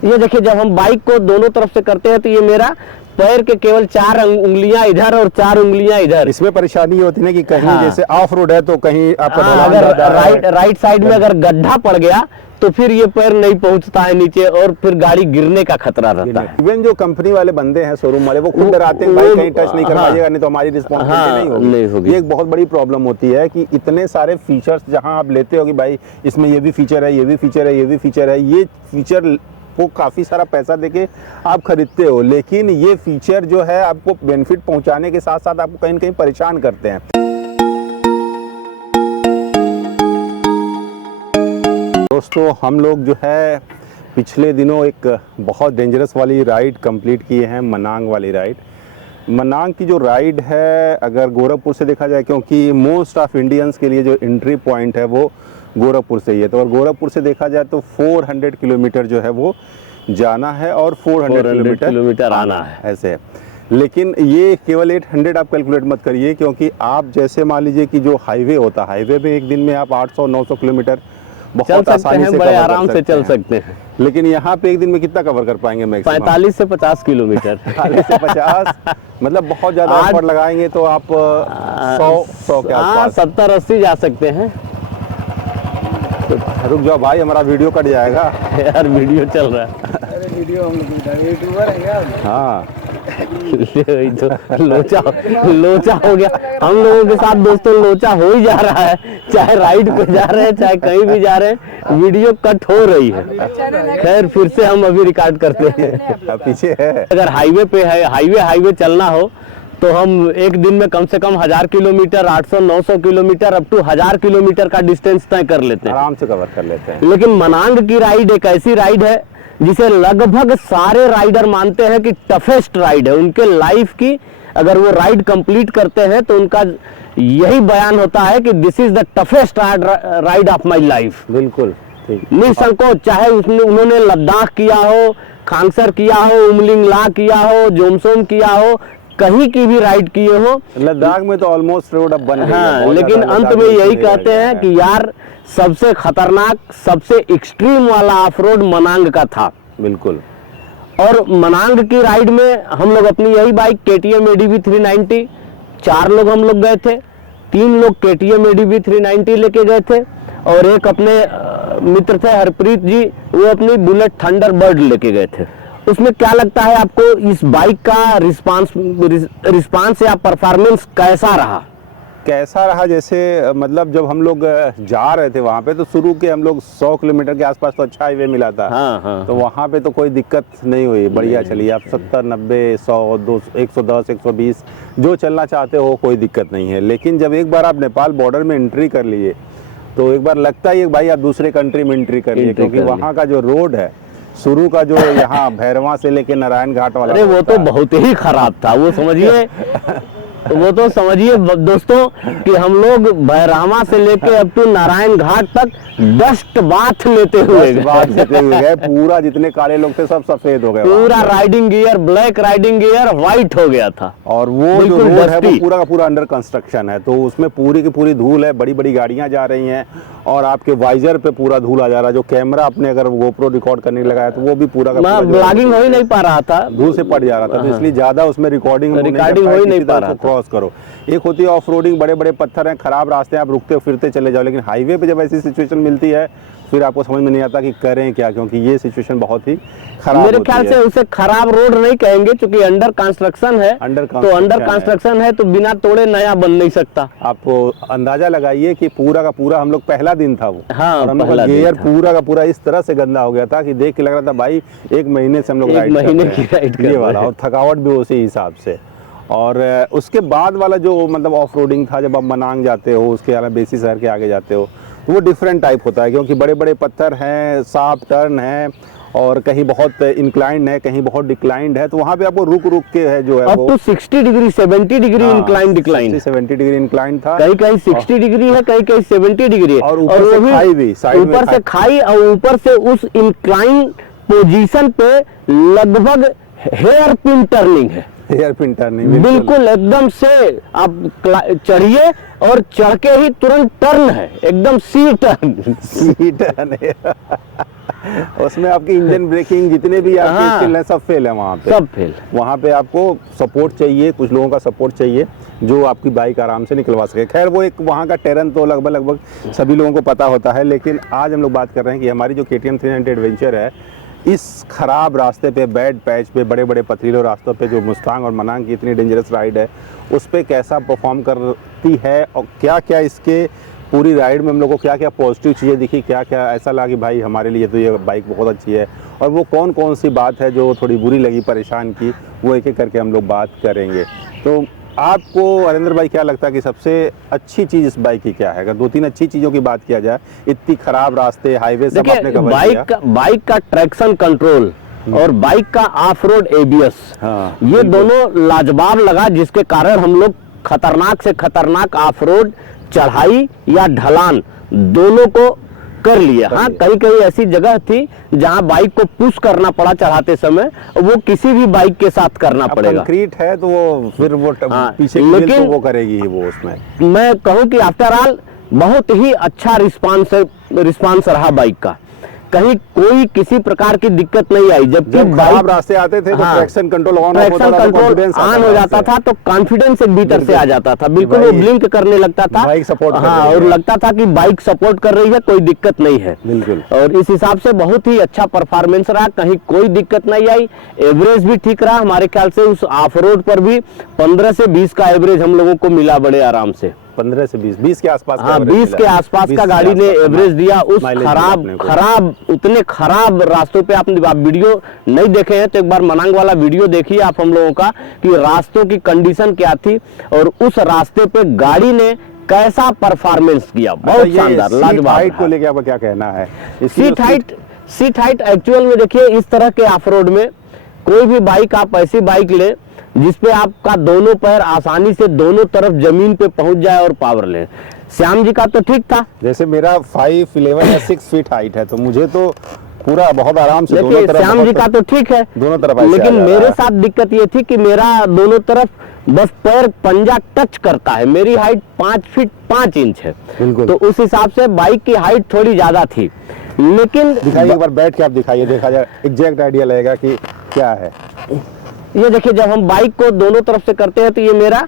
ये देखिए, जब हम बाइक को दोनों तरफ से करते हैं तो ये मेरा पैर के केवल 4 उंगलियां इधर और 4 उंगलियां इधर। इसमें परेशानी होती है कि कहीं हाँ। जैसे ऑफ रोड है तो कहीं आपका अगर राइट साइड में अगर गड्ढा पड़ गया तो फिर ये पैर नहीं पहुंचता है नीचे और फिर गाड़ी गिरने का खतरा रहता है। इवन जो कंपनी वाले बंदे हैं, शोरूम वाले, वो खुद डराते हैं भाई कहीं टच नहीं करवाइएगा, नहीं तो हमारी रिस्पॉन्सिबिलिटी नहीं होगी। ये एक बहुत बड़ी प्रॉब्लम होती है कि इतने सारे फीचर्स जहां आप लेते हो कि भाई इसमें ये भी फीचर है, ये भी फीचर है, ये भी फीचर है, ये फीचर को काफ़ी सारा पैसा देके आप खरीदते हो, लेकिन ये फीचर जो है आपको बेनिफिट पहुंचाने के साथ साथ आपको कहीं न कहीं परेशान करते हैं। दोस्तों, हम लोग जो है पिछले दिनों एक बहुत डेंजरस वाली राइड कंप्लीट किए हैं, मनांग वाली राइड। मनांग की जो राइड है, अगर गोरखपुर से देखा जाए, क्योंकि मोस्ट ऑफ इंडियंस के लिए जो एंट्री पॉइंट है वो गोरखपुर से ही है, तो और गोरखपुर से देखा जाए तो 400 किलोमीटर जो है वो जाना है और 400 किलोमीटर आना है, ऐसे है। लेकिन ये केवल 800 आप कैलकुलेट मत करिए, क्योंकि आप जैसे मान लीजिए कि जो हाईवे होता है, हाईवे में एक दिन में आप 800-900 किलोमीटर बहुत आसानी से बड़े आराम से चल सकते हैं। लेकिन यहाँ पे एक दिन में कितना कवर कर पाएंगे? मैक्सिमम 45 से 50 किलोमीटर। 45 से 50 मतलब बहुत ज्यादा एफर्ट लगाएंगे तो आप 100 के आसपास, 70-80 जा सकते हैं। रुक जाओ भाई, हमारा वीडियो कट जाएगा। यार वीडियो चल रहा है। अरे वीडियो हम लोग यूट्यूबर हैं यार। हाँ तो लोचा हो गया हम लोगों के साथ दोस्तों, लोचा हो ही जा रहा है, चाहे राइड पे जा रहे हैं चाहे कहीं भी जा रहे हैं, वीडियो कट हो रही है। खैर फिर से हम अभी रिकॉर्ड करते हैं। पीछे है। अगर हाईवे पे है, हाईवे चलना हो तो हम एक दिन में कम से कम 1000 kilometre, 800-900 kilometre up to 1000 kilometre का डिस्टेंस तय कर लेते हैं, आराम से कवर कर लेते हैं। लेकिन मनांग की राइड एक ऐसी राइड है जिसे लगभग सारे राइडर मानते हैं कि टफेस्ट राइड है उनके लाइफ की। अगर वो राइड कंप्लीट करते हैं तो उनका यही बयान होता है कि this is the toughest ride of my life. बिल्कुल निसंकोच, चाहे उन्होंने लद्दाख किया हो, खांगसर किया हो, उमलिंगला किया हो, जोमसोम किया हो, कहीं की भी राइड किए हो। लद्दाख में तो ऑलमोस्ट रोड अब बन गई है। हाँ, लेकिन अंत में यही कहते हैं कि यार सबसे खतरनाक, सबसे एक्सट्रीम वाला ऑफ रोड मनांग का था। बिल्कुल। और मनांग की राइड में हम लोग अपनी यही बाइक KTM ADV 390, 4 लोग हम लोग गए थे। 3 लोग KTM ADV 390 लेके गए थे और एक अपने मित्र थे हरप्रीत जी, वो अपनी बुलेट थंडरबर्ड लेके गए थे। उसमें क्या लगता है आपको, इस बाइक का रिस्पांस या परफॉर्मेंस कैसा रहा? जैसे मतलब जब हम लोग जा रहे थे वहाँ पे, तो शुरू के हम लोग 100 किलोमीटर के आसपास तो अच्छा हाईवे मिला था। हाँ। तो वहाँ पे तो कोई दिक्कत नहीं हुई, बढ़िया चली। आप 70, 90, 100, 200, 110, 120 जो चलना चाहते हो कोई दिक्कत नहीं है। लेकिन जब एक बार आप नेपाल बॉर्डर में एंट्री कर लिए तो एक बार लगता है भाई आप दूसरे कंट्री में एंट्री कर लिए, क्योंकि वहाँ का जो रोड है, शुरू का जो यहाँ भैरवा से लेके नारायण घाट वाला, अरे वो तो बहुत ही खराब था। वो तो समझिए दोस्तों कि हम लोग भैरवा से लेके अब टू नारायण घाट तक डस्ट बाथ लेते हुए गए। पूरा जितने काले लोग थे सब सफेद हो गए। पूरा riding gear, black riding gear white हो गया था। और वो जो रोड है वो पूरा का पूरा अंडर कंस्ट्रक्शन है, तो उसमें पूरी की पूरी धूल है, बड़ी बड़ी गाड़ियां जा रही हैं और आपके वाइजर पे पूरा धूल आ जा रहा है। जो कैमरा अपने अगर GoPro रिकॉर्ड करने लगाया तो वो भी पूरा का पूरा ब्लॉगिंग हो ही नहीं पा रहा था, धूल से पड़ जा रहा था। तो इसलिए ज्यादा उसमें रिकॉर्डिंग हो ही नहीं पा रहा था। क्रॉस करो, एक होती है ऑफ रोडिंग, बड़े बड़े पत्थर हैं, खराब रास्ते हैं, आप रुकते फिरते चले जाओ। लेकिन हाईवे पे जब ऐसी सिचुएशन मिलती है फिर आपको समझ में नहीं आता कि करें क्या, क्योंकि ये सिचुएशन बहुत ही खराब मेरे ख्याल से उसे खराब रोड नहीं कहेंगे, क्योंकि अंडर कंस्ट्रक्शन है। अंडर कंस्ट्रक्शन है तो बिना तोड़े नया बन नहीं सकता। आपको अंदाजा लगाइए कि पूरा का पूरा हम लोग पहला दिन था वो। हाँ, और हम लोग गियर पूरा का पूरा इस तरह से गंदा हो गया था कि देख के लग रहा था भाई 1 महीने से हम लोग राइड कर रहे हैं, और थकावट भी उसी हिसाब से। और उसके बाद वाला जो मतलब ऑफ रोडिंग था, जब आप मनांग जाते हो, उसके अलावा बेसी शहर के आगे जाते हो, तो वो डिफरेंट टाइप होता है, क्योंकि बड़े बड़े पत्थर हैं, शार्प टर्न है और कहीं बहुत इंक्लाइंड है, कहीं बहुत डिक्लाइंड है। तो वहाँ पे आपको रुक के है जो है वो 60 degree 70 degree incline decline 70 degree incline था, कहीं 60 डिग्री है, कहीं 70 डिग्री है, और ऊपर से खाई भी, ऊपर से खाई और ऊपर से उस इंक्लाइन पोजीशन पे लगभग हेयर पिन टर्निंग है। हेयर पिन टर्निंग बिल्कुल एकदम से आप चढ़िए और चढ़ के ही तुरंत टर्न है, एकदम सी टर्न। सी टर्न है। उसमें आपकी इंजन ब्रेकिंग जितने भी आपके हाँ। स्किल है सब फेल है वहाँ पे। सब फेल। वहाँ पे आपको सपोर्ट चाहिए, कुछ लोगों का सपोर्ट चाहिए जो आपकी बाइक आराम से निकलवा सके। खैर वो एक वहाँ का टेरन तो लगभग सभी लोगों को पता होता है, लेकिन आज हम लोग बात कर रहे हैं कि हमारी जो KTM 300 एडवेंचर है, इस खराब रास्ते पे, बैड पैच पे, बड़े बड़े पथरीले रास्तों पे जो मुस्तांग और मनांग की इतनी डेंजरस राइड है, उस पे कैसा परफॉर्म करती है और क्या क्या इसके पूरी राइड में हम लोग को क्या क्या पॉजिटिव चीज़ें दिखी, क्या क्या ऐसा लगा कि भाई हमारे लिए तो ये बाइक बहुत अच्छी है, और वो कौन कौन सी बात है जो थोड़ी बुरी लगी, परेशान की, वो एक एक करके हम लोग बात करेंगे। तो आपको हरेंद्र भाई क्या लगता है कि सबसे अच्छी चीज़ इस बाइक की क्या है? अगर 2-3 अच्छी चीज़ों की बात किया जाए, इतनी खराब रास्ते, हाईवे सब आपने कवर किया। बाइक का ट्रैक्शन कंट्रोल और बाइक का ऑफ रोड ABS, हाँ, ये दोनों लाजवाब लगा, जिसके कारण हम लोग खतरनाक से खतरनाक ऑफ रोड, चढ़ाई या ढलान दोनों को कर लिए। हाँ, कहीं कहीं ऐसी जगह थी जहां बाइक को पुश करना पड़ा चढ़ाते समय, वो किसी भी बाइक के साथ करना पड़ेगा। कंक्रीट है तो वो फिर वो हाँ, पीछे की लेकिन तो वो करेगी ही वो उसमें। मैं कहूं कि आफ्टर ऑल बहुत ही अच्छा रिस्पांस रहा बाइक का, कहीं कोई किसी प्रकार की दिक्कत नहीं आई। जबकि जब खराब रास्ते आते थे तो हाँ, traction control on traction control on हो जाता था तो कॉन्फिडेंस एक भीतर से आ जाता था, बिल्कुल वो ब्लिंक करने लगता था, बाइक सपोर्ट कर हाँ, रही और है। लगता था कि बाइक सपोर्ट कर रही है, कोई दिक्कत नहीं है। बिल्कुल। और इस हिसाब से बहुत ही अच्छा परफॉर्मेंस रहा, कहीं कोई दिक्कत नहीं आई। एवरेज भी ठीक रहा, हमारे ख्याल से उस ऑफ रोड पर भी 15 से 20 का एवरेज हम लोगों को मिला बड़े आराम से। 15 से 20 के आसपास। हाँ, 20 के आसपास का गाड़ी ने एवरेज दिया उस उतने खराब रास्तों पे। आप वीडियो नहीं देखे हैं तो एक बार मनांग वाला वीडियो देखिए आप हम लोगों का, कि रास्तों की कंडीशन क्या थी और उस रास्ते पे गाड़ी ने कैसा परफॉर्मेंस किया। बहुत शानदार, लाजवाब। हाइट को लेके आपका क्या कहना है? सीट हाइट एक्चुअल में देखिए, इस तरह के ऑफ रोड में कोई भी बाइक, आप ऐसी बाइक ले जिसपे आपका दोनों पैर आसानी से दोनों तरफ जमीन पे पहुंच जाए और पावर ले। श्याम जी का तो ठीक था, जैसे मेरा 5'11" या 6 फीट हाइट है, तो मुझे तो पूरा बहुत आराम से दोनों तरफ। श्याम जी का तो ठीक है दोनों तरफ, लेकिन मेरे साथ दिक्कत ये थी कि मेरा दोनों तरफ बस पैर पंजा टच करता है। मेरी हाइट 5 फीट 5 इंच है, तो उस हिसाब से बाइक की हाइट थोड़ी ज्यादा थी। लेकिन दिखाइए एक बार बैठ के, आप दिखाइए, देखा जाए एग्जैक्ट आइडिया लगेगा कि क्या है। ये देखिए, जब हम बाइक को दोनों तरफ से करते हैं तो ये मेरा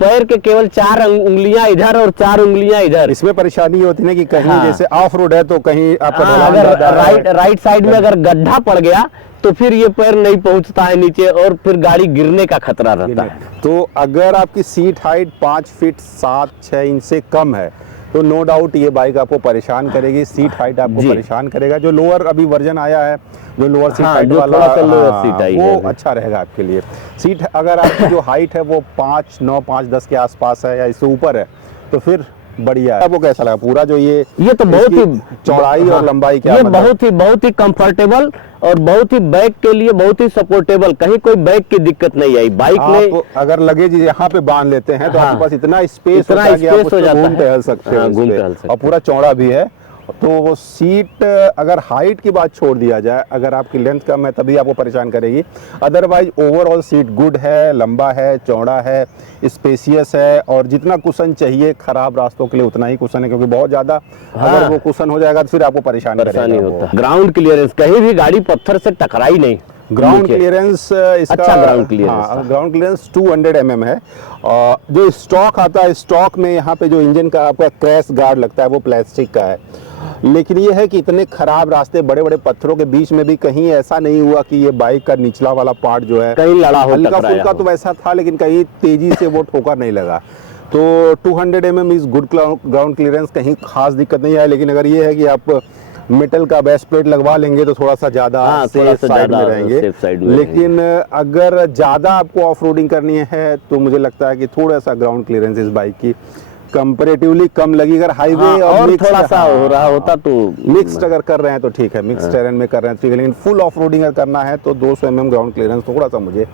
पैर के केवल 4 उंगलियां इधर और 4 उंगलियां इधर। इसमें परेशानी होती है कि कहीं हाँ, जैसे ऑफ रोड है तो कहीं आपका अगर राइट साइड में अगर गड्ढा पड़ गया तो फिर ये पैर नहीं पहुंचता है नीचे और फिर गाड़ी गिरने का खतरा रहता है। तो अगर आपकी सीट हाइट 5 फीट 7-6 इंच से कम है तो नो डाउट ये बाइक आपको परेशान करेगी, सीट हाइट आपको परेशान करेगा। जो लोअर अभी वर्जन आया है, जो लोअर सीट हाइट वाला, वो अच्छा रहेगा आपके लिए। सीट अगर आपकी जो हाइट है वो 5'9", 5'10" के आसपास है या इससे ऊपर है तो फिर बढ़िया है। आपको कैसा लगा पूरा जो ये तो बहुत ही चौड़ाई और लंबाई क्या? ये बहुत ही कंफर्टेबल और बहुत ही बैक के लिए बहुत ही सपोर्टेबल, कहीं कोई बैक की दिक्कत नहीं आई। बाइक में अगर लगेज यहाँ पे बांध लेते हैं तो आपके पास इतना स्पेस हो टहल सकते हैं और पूरा चौड़ा भी है। तो वो सीट अगर हाइट की बात छोड़ दिया जाए, अगर आपकी लेंथ कम है तभी आपको परेशान करेगी, अदरवाइज ओवरऑल सीट गुड है, लंबा है, चौड़ा है, स्पेसियस है और जितना कुशन चाहिए खराब रास्तों के लिए उतना ही कुशन है, क्योंकि बहुत ज्यादा अगर वो कुशन हो जाएगा तो फिर आपको परेशानी होता। ग्राउंड क्लियरेंस, कहीं भी गाड़ी पत्थर से टकराई नहीं। ग्राउंड क्लियरेंस इसका अच्छा ग्राउंड क्लियरेंस 200 mm है। जो स्टॉक आता है, स्टॉक में यहाँ पे जो इंजन का आपका क्रैश गार्ड लगता है वो प्लास्टिक का है। लेकिन ये है कि इतने खराब रास्ते, बड़े बड़े पत्थरों के बीच में भी कहीं ऐसा नहीं हुआ कि ये बाइक का निचला वाला पार्ट जो है कहीं लड़ा हो, हल्का फुल्का तो वैसा था, लेकिन कहीं तेजी से वो ठोकर नहीं लगा। तो 200 mm is good ground clearance, कहीं खास दिक्कत नहीं है। लेकिन अगर ये है कि आप मेटल का बेस प्लेट लगवा लेंगे तो थोड़ा सा ज्यादा साइड में रहेंगे। लेकिन अगर ज्यादा आपको ऑफ रोडिंग करनी है तो मुझे लगता है कि थोड़ा सा ग्राउंड क्लियरेंस इस बाइक की कंपैरेटिवली कम लगी। अगर हाईवे और थोड़ा सा हो रहा होता तो मिक्स्ड अगर कर रहे हैं तो ठीक है, मिक्स्ड टेरेन में कर रहे हैं ठीक है, लेकिन फुल ऑफ रोडिंग अगर करना है तो 200 mm ग्राउंड क्लियरेंस थोड़ा सा मुझे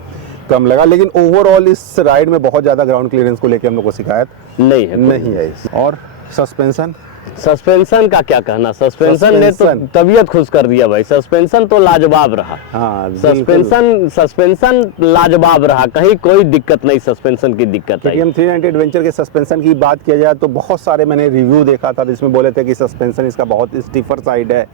कम लगा। लेकिन ओवरऑल इस राइड में बहुत ज्यादा ग्राउंड क्लियरेंस को लेकर हम लोग को शिकायत नहीं है। और सस्पेंशन सस्पेंशन का क्या कहना, सस्पेंशन ने तो सस्पेंशन। तबीयत खुश कर दिया भाई। सस्पेंशन तो लाजवाब रहा। हाँ, बिल्कुल। सस्पेंशन लाजवाब रहा, कहीं कोई दिक्कत नहीं, सस्पेंशन की दिक्कत आई। KTM 390 एडवेंचर के सस्पेंशन की बात किया जाए तो बहुत सारे मैंने रिव्यू देखा था जिसमें बोले थे कि सस्पेंशन इसका बहुत स्टीफर साइड है,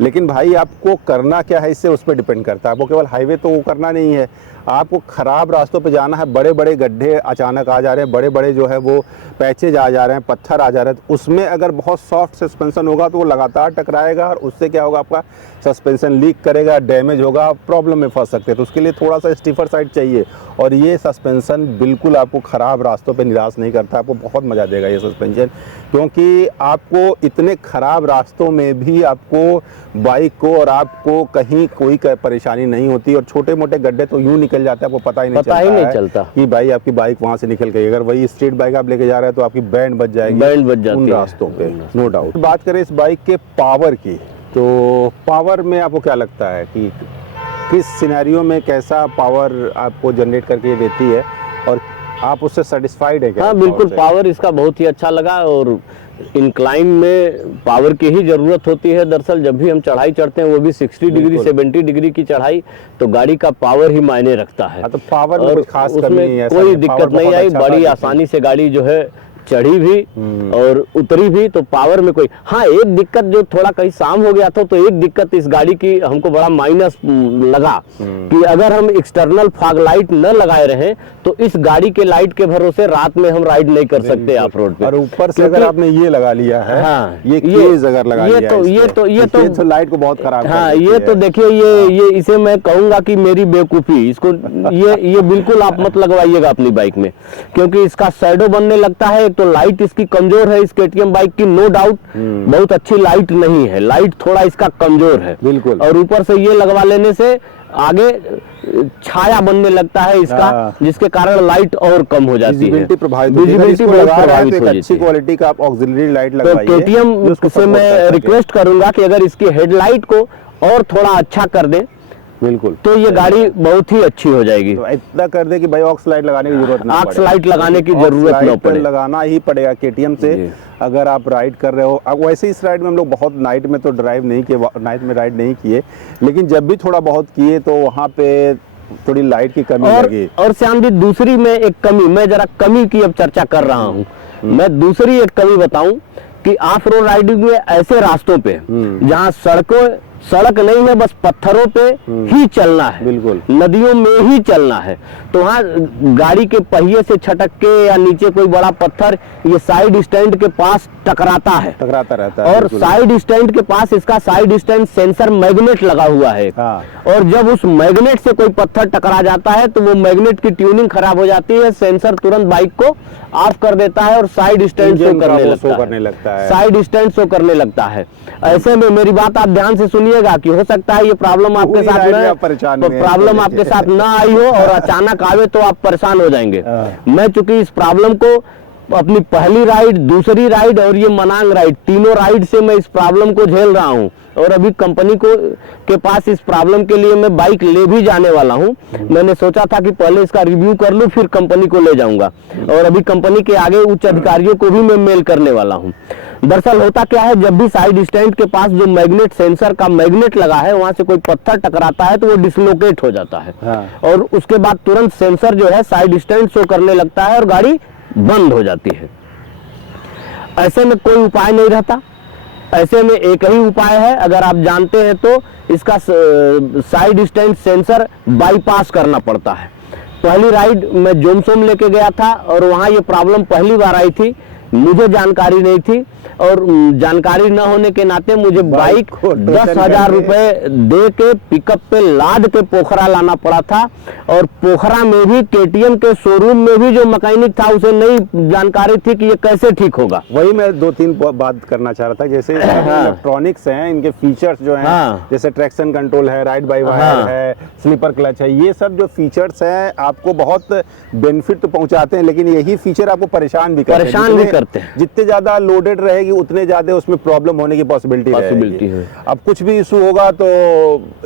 लेकिन भाई आपको करना क्या है इससे उस पर डिपेंड करता है। आपको केवल हाईवे तो वो करना नहीं है, आपको ख़राब रास्तों पे जाना है, बड़े बड़े गड्ढे अचानक आ जा रहे हैं, बड़े बड़े जो है वो पैचेज आ जा रहे हैं, पत्थर आ जा रहे हैं, तो उसमें अगर बहुत सॉफ्ट सस्पेंशन होगा तो वो लगातार टकराएगा और उससे क्या होगा, आपका सस्पेंशन लीक करेगा, डैमेज होगा, प्रॉब्लम में फंस सकते हैं। तो उसके लिए थोड़ा सा स्टीफर साइड चाहिए और ये सस्पेंशन बिल्कुल आपको ख़राब रास्तों पे निराश नहीं करता, आपको बहुत मज़ा देगा ये सस्पेंशन, क्योंकि आपको इतने ख़राब रास्तों में भी आपको बाइक को और आपको कहीं कोई परेशानी नहीं होती और छोटे मोटे गड्ढे तो यूँ निकल जाते हैं, आपको पता ही नहीं चलता कि भाई आपकी बाइक वहाँ से निकल गई। अगर वही स्ट्रीट बाइक आप लेके जा रहे हैं तो आपकी बैंड बच जाएगी, बैंड बच जाती उन है रास्तों पे, नो डाउट। बात करें इस बाइक के पावर की, तो पावर में आपको क्या लगता है कि किस सिनेरियो में कैसा पावर आपको जनरेट करके ये देती है और आप उससे सेटिस्फाइड है क्या? हाँ बिल्कुल, पावर इसका बहुत ही अच्छा लगा। और इंक्लाइन में पावर की ही ज़रूरत होती है। दरअसल जब भी हम चढ़ाई चढ़ते हैं, वो भी 60 डिग्री 70 डिग्री की चढ़ाई, तो गाड़ी का पावर ही मायने रखता है। तो पावर में और कुछ खास कमी नहीं है, उसमें कोई दिक्कत नहीं आई, बड़ी आसानी से गाड़ी जो है चढ़ी भी और उतरी भी, तो पावर में कोई, हाँ एक दिक्कत जो थोड़ा कहीं शाम हो गया था, तो एक दिक्कत इस गाड़ी की हमको बड़ा माइनस लगा कि अगर हम एक्सटर्नल फॉग लाइट न लगाए रहे तो इस गाड़ी के लाइट के भरोसे रात में हम राइड नहीं कर सकते ऑफ रोड पे। और ऊपर से अगर आपने ये लगा लिया है, हाँ, ये केज अगर लगा लिया है, ये तो लाइट को बहुत खराब हाँ, कर देती ये है। तो देखिए, ये इसे मैं कहूंगा कि मेरी बेवकूफ़ी, इसको ये बिल्कुल आप मत लगवाइएगा अपनी बाइक में, क्योंकि इसका शैडो बनने लगता है। एक तो लाइट इसकी कमजोर है, इस KTM बाइक की, नो डाउट बहुत अच्छी लाइट नहीं है, लाइट थोड़ा इसका कमजोर है बिल्कुल। और ऊपर से ये लगवा लेने से आगे छाया बनने लगता है इसका, जिसके कारण लाइट और कम हो जाती है, विजिबिलिटी प्रभावित होती है। विजिबिलिटी बहुत प्रभावित हो अच्छी जाती है। क्वालिटी का आप ऑक्सिलरी लाइट तो लगवाइए। KTM से मैं रिक्वेस्ट करूंगा कि अगर इसकी हेडलाइट को और थोड़ा अच्छा कर दें, बिल्कुल, तो ये गाड़ी बहुत ही अच्छी हो जाएगी। तो इतना कर दे कि भाई ऑक्स लाइट लगाने की जरूरत ना ऑक्स लाइट लगाने की जरूरत न पड़े, लगाना ही पड़ेगा KTM से अगर आप राइड कर रहे हो। अब वैसे इस राइड में हम लोग बहुत नाइट में तो ड्राइव नहीं किए, नाइट में राइड नहीं किए, लेकिन जब भी थोड़ा बहुत किए तो वहाँ पे थोड़ी लाइट की कमी लगी। और श्याम जी, दूसरी में एक कमी, मैं जरा कमी की अब चर्चा कर रहा हूँ, मैं दूसरी एक कमी बताऊं कि ऑफ रोड राइडिंग में ऐसे रास्तों पे जहाँ सड़क नहीं है, बस पत्थरों पे ही चलना है, बिल्कुल नदियों में ही चलना है, तो वहाँ गाड़ी के पहिए से छटक के या नीचे कोई बड़ा पत्थर ये साइड स्टैंड के पास टकराता रहता है और साइड स्टैंड के पास इसका साइड स्टैंड सेंसर मैग्नेट लगा हुआ है। और जब उस मैग्नेट से कोई पत्थर टकरा जाता है तो वो मैग्नेट की ट्यूनिंग खराब हो जाती है, सेंसर तुरंत बाइक को ऑफ कर देता है और साइड स्टैंड शो करने लगता है, साइड स्टैंड शो करने लगता है। ऐसे में मेरी बात आप ध्यान से सुनिएगा कि हो सकता है ये प्रॉब्लम आपके साथ ना आई हो और अचानक आवे तो आप परेशान हो जाएंगे। मैं चूंकि इस प्रॉब्लम को अपनी पहली राइड, दूसरी राइड और ये मनांग राइड, तीनों राइड से मैं इस प्रॉब्लम को झेल रहा हूँ और अभी कंपनी के पास इस प्रॉब्लम के लिए मैं बाइक ले भी जाने वाला हूँ। मैंने सोचा था कि पहले इसका रिव्यू कर लूँ फिर कंपनी को ले जाऊंगा और अभी कंपनी के आगे उच्च अधिकारियों को भी मैं मेल करने वाला हूँ। दरअसल होता क्या है, जब भी साइड स्टैंड के पास जो मैग्नेट, सेंसर का मैग्नेट लगा है, वहां से कोई पत्थर टकराता है तो वो डिसलोकेट हो जाता है और उसके बाद तुरंत सेंसर जो है साइड स्टैंड शो करने लगता है और गाड़ी बंद हो जाती है। ऐसे में कोई उपाय नहीं रहता, ऐसे में एक ही उपाय है, अगर आप जानते हैं तो इसका साइड स्टैंड सेंसर बाईपास करना पड़ता है। पहली राइड मैं जोमसोम लेके गया था और वहाँ ये प्रॉब्लम पहली बार आई थी, मुझे जानकारी नहीं थी और जानकारी न होने के नाते मुझे बाइक 10,000 रुपए दे के पिकअप पे लाद के पोखरा लाना पड़ा था और पोखरा में भी KTM के शोरूम में भी जो मैकेनिक था उसे नहीं जानकारी थी कि ये कैसे ठीक होगा। वही मैं 2-3 बात करना चाह रहा था, जैसे इलेक्ट्रॉनिक्स हैं, इनके फीचर्स जो हैं, जैसे ट्रैक्शन कंट्रोल है, राइड बाय वायर है, स्लीपर क्लच है, ये सब जो फीचर्स हैं आपको बहुत बेनिफिट तो पहुंचाते हैं, लेकिन यही फीचर आपको परेशान भी करते हैं। जितने ज्यादा लोडेड रहेगी उतने ज्यादा उसमें प्रॉब्लम होने की पॉसिबिलिटी है। अब कुछ भी इशू होगा तो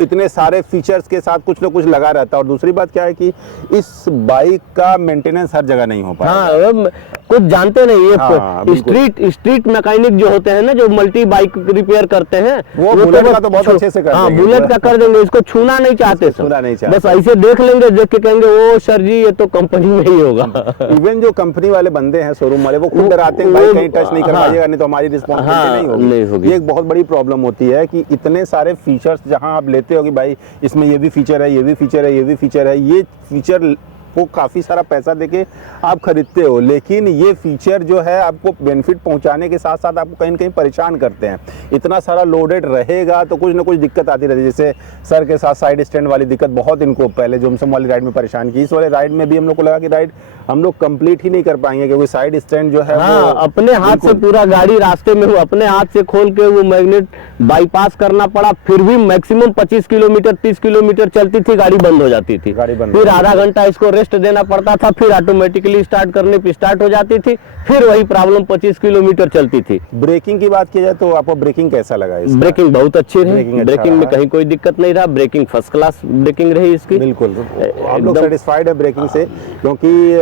इतने सारे फीचर्स के साथ कुछ ना कुछ लगा रहता है। और दूसरी बात क्या है कि इस बाइक का मेंटेनेंस हर जगह नहीं हो पाएगा। कुछ जानते नहीं। हाँ, ये बिल्कुल। स्ट्रीट मैकेनिक जो होते हैं ना, जो मल्टी बाइक रिपेयर करते हैं, वो बुलेट का तो बहुत अच्छे से कर हाँ देंगे। बुलेट का कर देंगे, इसको छूना नहीं चाहते इसको छूना नहीं सब, चाहते। बस ऐसे देख लेंगे, देख के कहेंगे ओ सर जी ये तो कंपनी में ही होगा। इवन जो कंपनी वाले बंदे हैं, शोरूम वाले, वो खुद वो- डराते हैं वो- भाई कहीं टच नहीं हाँ। करवाइएगा, नहीं तो हमारी रिस्पॉन्सिबिलिटी हाँ, नहीं नहीं होगी। ये एक बहुत बड़ी प्रॉब्लम होती है कि इतने सारे फीचर्स जहां आप लेते हो कि भाई इसमें ये भी फीचर है, ये भी फीचर है, ये भी फीचर है, ये फीचर को काफ़ी सारा पैसा देके आप खरीदते हो, लेकिन ये फीचर जो है आपको बेनिफिट पहुंचाने के साथ साथ आपको कहीं न कहीं परेशान करते हैं। इतना सारा लोडेड रहेगा तो कुछ ना कुछ दिक्कत आती रहती है, जैसे सर के साथ साइड स्टैंड वाली दिक्कत बहुत इनको पहले जोमसम वाली राइड में परेशान की। इस वाले राइड में भी हम लोग को लगा कि राइड हम लोग कंप्लीट ही नहीं कर पाएंगे, क्योंकि साइड स्टैंड जो है हाँ, वो अपने हाथ से पूरा गाड़ी रास्ते में, वो अपने हाथ से खोल के वो मैग्नेट बाईपास करना पड़ा, फिर भी मैक्सिमम 25 किलोमीटर 30 किलोमीटर चलती थी, गाड़ी बंद हो जाती थी। गाड़ी बंद फिर आधा घंटा इसको रेस्ट देना पड़ता था, फिर ऑटोमेटिकली स्टार्ट करने पे स्टार्ट हो जाती थी, फिर वही प्रॉब्लम 25 किलोमीटर चलती थी। ब्रेकिंग की बात की जाए तो आपको ब्रेकिंग कैसा लगा इसका? ब्रेकिंग बहुत अच्छी रही, ब्रेकिंग अच्छा ब्रेकिंग में रहा। कहीं कोई दिक्कत नहीं रहा, ब्रेकिंग फर्स्ट क्लास ब्रेकिंग रही इसकी। बिल्कुल आप लोग एकदम- सेटिस्फाइड है ब्रेकिंग से, क्योंकि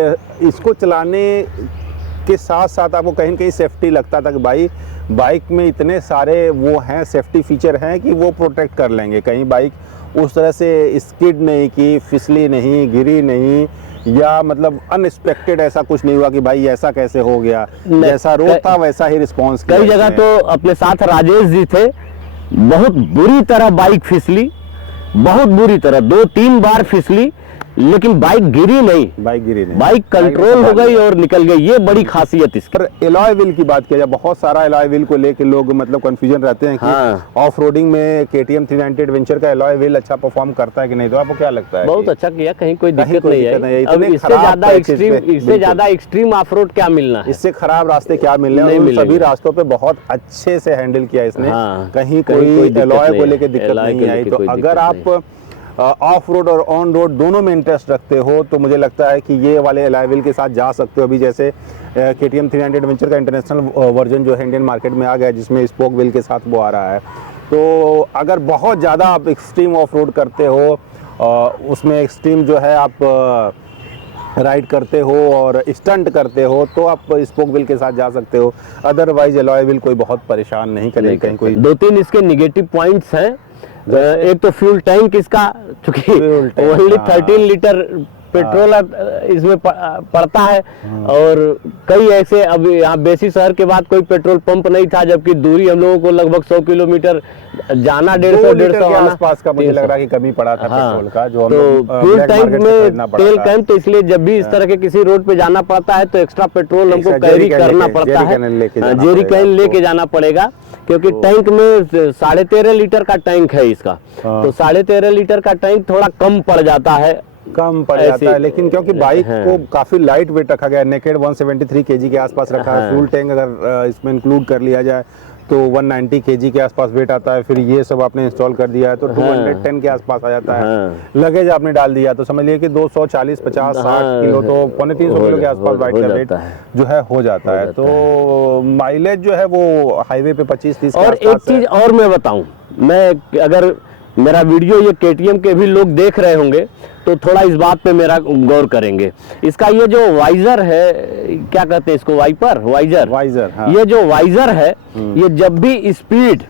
इसको चलाने के साथ साथ आपको कहीं न कहीं सेफ्टी लगता था कि भाई बाइक में इतने सारे वो हैं सेफ्टी फीचर हैं कि वो प्रोटेक्ट कर लेंगे, कहीं बाइक उस तरह से स्किड नहीं की, फिसली नहीं, गिरी नहीं, या मतलब अनएक्सपेक्टेड ऐसा कुछ नहीं हुआ कि भाई ऐसा कैसे हो गया, नहीं, जैसा रोड था वैसा ही रिस्पॉन्स किया कई जगह इसने। तो अपने साथ राजेश जी थे, बहुत बुरी तरह बाइक फिसली, बहुत बुरी तरह 2-3 बार फिसली, लेकिन बाइक गिरी नहीं, बाइक गिरी नहीं, बाइक कंट्रोल हो गई और निकल गई, ये बड़ी खासियत इसकी। पर एलॉय व्हील की बात किया जाए, बहुत सारा एलॉय व्हील को लेके लोग मतलब कंफ्यूजन रहते हैं कि हाँ। ऑफ रोडिंग में KTM 390 एडवेंचर का एलॉय व्हील अच्छा परफॉर्म करता है कि नहीं, तो आपको क्या लगता है? बहुत अच्छा किया, कहीं कोई दिक्कत कोई नहीं दिक्कत नहीं है, है। अब इतने इससे खराब ज्यादा पैचेस एक्सट्रीम, में, इससे बिल्कुल। ज्यादा एक्सट्रीम ऑफ रोड क्या मिलना है? इससे खराब रास्ते क्या मिल रहे नहीं हैं, उन मिलेंगे। सभी रास्तों पे बहुत अच्छे से हैंडल किया इसने। हाँ, कहीं कोई कोई दिक्कत एलॉय नहीं को है, लेके दिक्कत एलॉय नहीं को आई। लेके तो कोई अगर दिक्कत आप ऑफ रोड और ऑन रोड दोनों में इंटरेस्ट रखते हो तो मुझे लगता है कि ये वाले एलॉय व्हील के साथ जा सकते हो। अभी जैसे KTM 390 एडवेंचर का इंटरनेशनल वर्जन जो है इंडियन मार्केट में आ गया, जिसमें स्पोक व्हील के साथ वो आ रहा है। तो अगर बहुत ज़्यादा आप एक्सट्रीम ऑफ रोड करते हो, उसमें एक्सट्रीम जो है आप राइड करते हो और स्टंट करते हो, तो आप स्पोक व्हील के साथ जा सकते हो। अदरवाइज एलॉय व्हील कोई बहुत परेशान नहीं करेगा कहीं कोई। 2-3 इसके निगेटिव पॉइंट्स हैं। एक तो फ्यूल टैंक इसका, चूंकि फ्यूल टैंक, ओनली हाँ। 13 लीटर पेट्रोल इसमें पड़ता है, और कई ऐसे, अब यहाँ बेसी शहर के बाद कोई पेट्रोल पंप नहीं था, जबकि दूरी हम लोगों को लगभग 100 किलोमीटर जाना, 150 के आना, आसपास का मुझे लग रहा है कि कमी पड़ा था हाँ। पेट्रोल का, जो हम तो लोग फ्यूल ब्लैक टैंक मार्केट से खरीदना में पड़ा तेल था। कैन, तो इसलिए जब भी इस तरह के किसी रोड पे जाना पड़ता है तो एक्स्ट्रा पेट्रोल हमको एक्स्ट्रा कैरी jerry can करना लेके- पड़ता jerry है, can लेके जाना जेरी पड़ेगा कैन लेके आपको। जाना पड़ेगा, क्योंकि टैंक में 13.5 लीटर का टैंक है इसका। हाँ। तो 13.5 लीटर का टैंक थोड़ा कम पड़ जाता है, कम पड़ ऐसी- जाता है, लेकिन क्योंकि बाइक हाँ। को काफी लाइट वेट रखा गया है, नेकेड 173 kg के आसपास रखा है। हाँ। फ्यूल टैंक अगर इसमें इंक्लूड कर लिया जाए तो 190 kg के आसपास वेट आता है। फिर ये सब आपने इंस्टॉल कर दिया है तो 210 के आसपास आ जाता है। हाँ। लगेज आपने डाल दिया तो समझ लिए कि 240, 50, 60 हाँ, किलो, तो 350 किलो के आसपास बाइक का वेट जाता है। जो है हो जाता है। तो माइलेज जो है वो हाईवे पे 25-30 के और एक आसपास है। चीज और मैं बताऊं, मैं अगर मेरा वीडियो ये KTM के भी लोग देख रहे होंगे तो थोड़ा इस बात पे मेरा गौर करेंगे। इसका ये जो वाइजर है, क्या कहते हैं इसको, वाइपर, वाइजर, हाँ। ये जो वाइजर है, ये जब भी स्पीड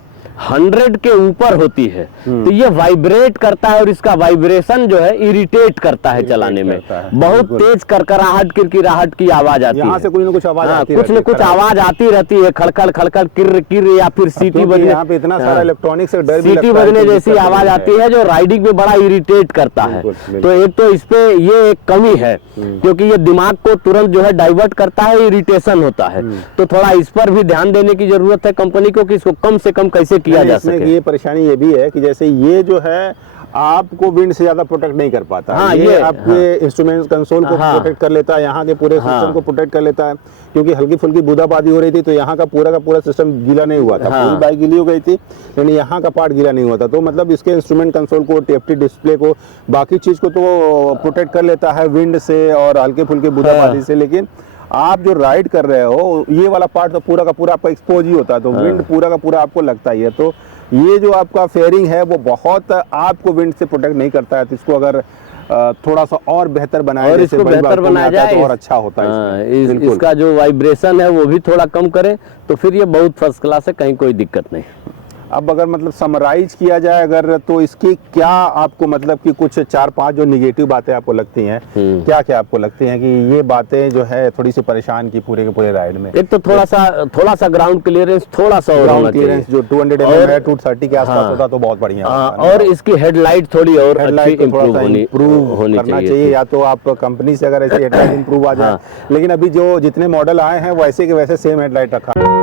100 के ऊपर होती है तो ये वाइब्रेट करता है, और इसका वाइब्रेशन जो है इरिटेट करता है चलाने में, करता है, बहुत बिल्कुल। तेज करकराहट, किरकिराहट की आवाज आती यहाँ है। से कुछ ना कुछ आवाज हाँ, आती कुछ रहती न है, कुछ खराब। आवाज आती रहती है, खड़खड़ खड़खड़, किर किर, या फिर सीटी क्योंकि बजने, यहाँ पे इतना सारा हाँ, इलेक्ट्रॉनिक से डर भी सीटी लगता है बजने कि जैसी दिक्कत आवाज नहीं आती है, जो राइडिंग में बड़ा इरिटेट करता है। बिल्कुल, बिल्कुल। तो एक तो इस पे ये एक कमी है, क्योंकि ये दिमाग को तुरंत जो है डाइवर्ट करता है, इरिटेशन होता है। तो थोड़ा इस पर भी ध्यान देने की जरूरत है कंपनी को, कि इसको कम से कम कैसे किया नहीं, जा इसमें सके। ये परेशानी ये भी है कि जैसे ये जो है आपको विंड से ज्यादा प्रोटेक्ट नहीं कर पाता। हाँ, ये ये, आपके इंस्ट्रूमेंट कंसोल को हाँ। प्रोटेक्ट कर लेता है, यहाँ के पूरे हाँ। सिस्टम को प्रोटेक्ट कर लेता है। क्योंकि हल्की फुल्की बूंदाबांदी हो रही थी तो यहाँ का पूरा सिस्टम गीला नहीं हुआ था। हाँ। पूरी बाइक गीली हो गई थी, लेकिन यहाँ का पार्ट गीला नहीं हुआ था। तो मतलब इसके इंस्ट्रूमेंट कंसोल को, TFT डिस्प्ले को, बाकी चीज को तो प्रोटेक्ट कर लेता है विंड से और हल्के फुल्के बूंदाबांदी से। लेकिन आप जो राइड कर रहे हो, ये वाला पार्ट तो पूरा का पूरा आपका एक्सपोज ही होता है, तो विंड पूरा का पूरा आपको लगता ही है। तो ये जो आपका फेयरिंग है वो बहुत आपको विंड से प्रोटेक्ट नहीं करता है। तो इसको अगर थोड़ा सा और बेहतर बनाया और जाए, इसको जैसे बड़ी बेहतर बातों में बनाया आता है जाए तो और अच्छा होता है हाँ, इसमें। बिल्कुल। इसका जो वाइब्रेशन है वो भी थोड़ा कम करे तो फिर ये बहुत फर्स्ट क्लास है, कहीं कोई दिक्कत नहीं। अब अगर मतलब समराइज किया जाए अगर, तो इसकी क्या आपको मतलब कि कुछ 4-5 जो निगेटिव बातें आपको लगती हैं, क्या क्या आपको लगती हैं कि ये बातें जो है थोड़ी सी परेशान की पूरे के पूरे राइड में? एक तो थोड़ा सा ग्राउंड क्लियरेंस थोड़ा सा और होना ग्राउंड चाहिए। क्लियरेंस जो 200 mm और- है 230 के आसपास हाँ। होता तो बहुत बढ़िया हाँ, होता। और इसकी हेडलाइट थोड़ी और अच्छी हेडलाइट को थोड़ा इम्प्रूव सा होनी इम्प्रूव करना चाहिए, थी। या तो आप कंपनी से अगर ऐसी हेडलाइट इम्प्रूव आ जाए। हाँ। लेकिन अभी जो जितने मॉडल आए हैं वैसे के वैसे सेम हेडलाइट रखा है।